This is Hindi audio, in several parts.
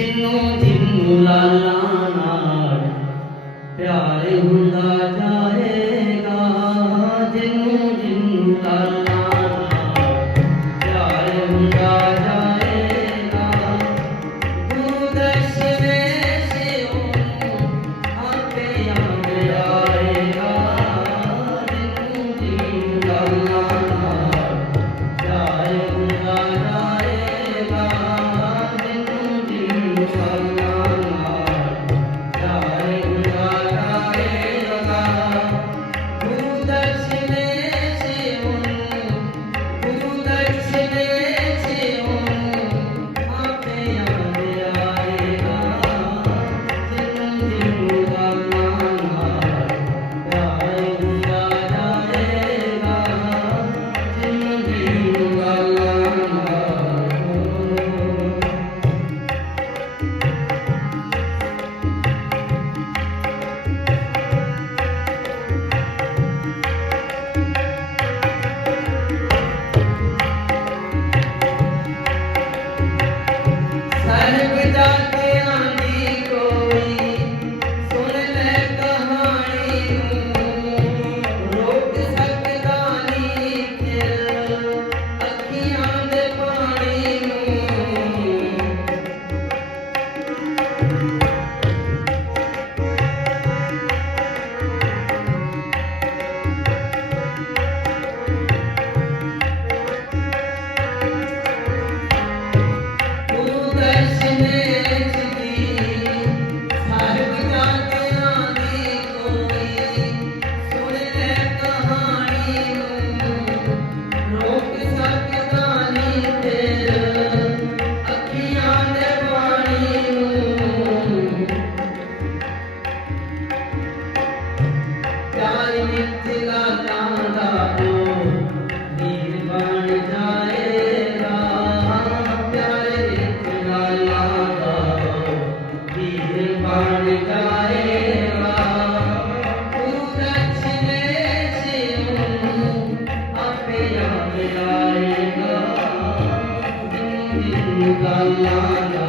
ਜਿੰਨੂ ਜਿੰਨੂ ਲਾਲਾ ਨਾਲ ਪਿਆਰ ਹੁੰਦਾ ਜਾ la la la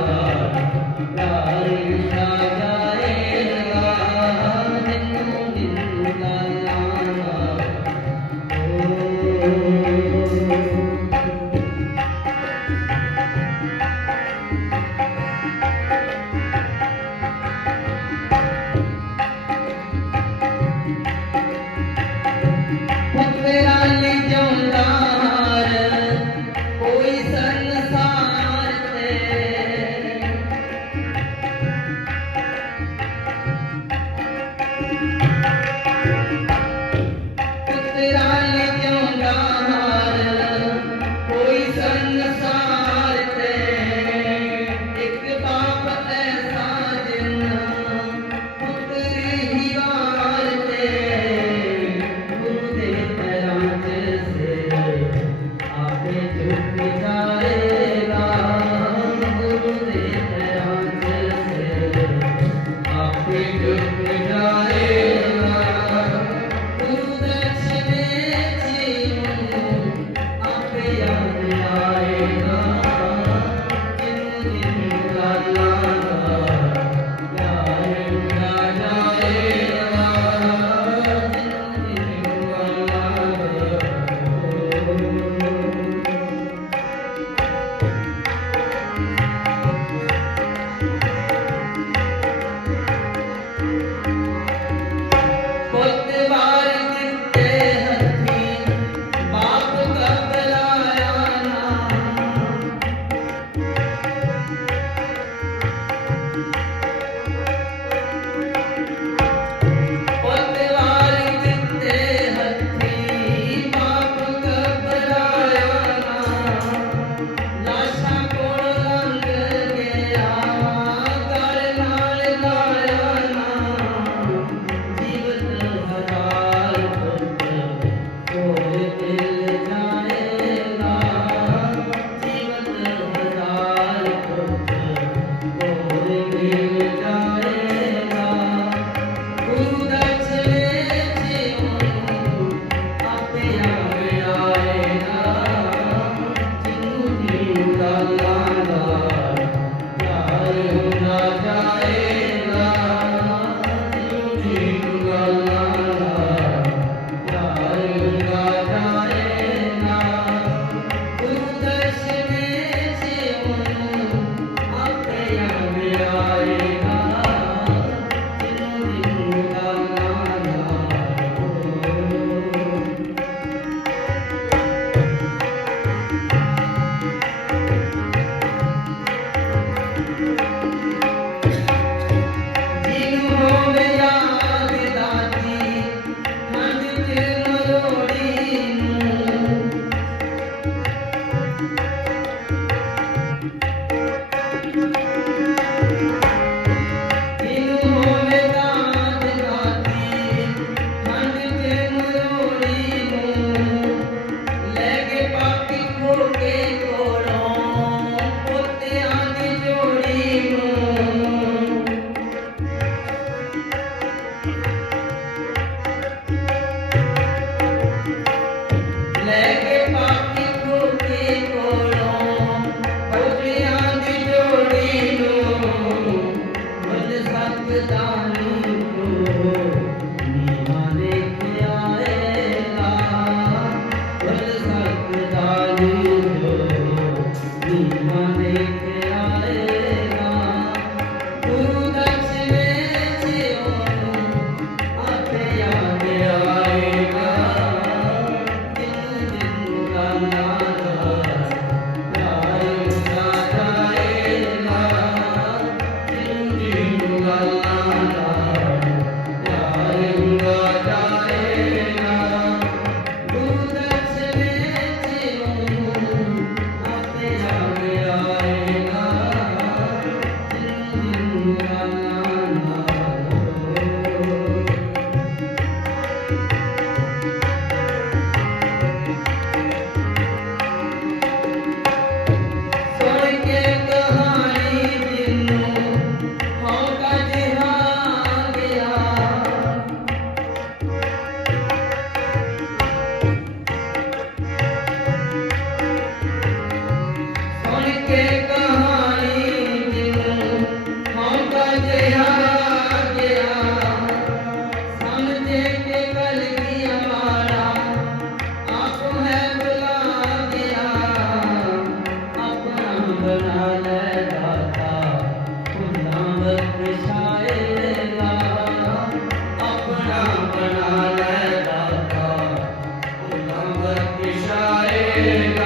Amém.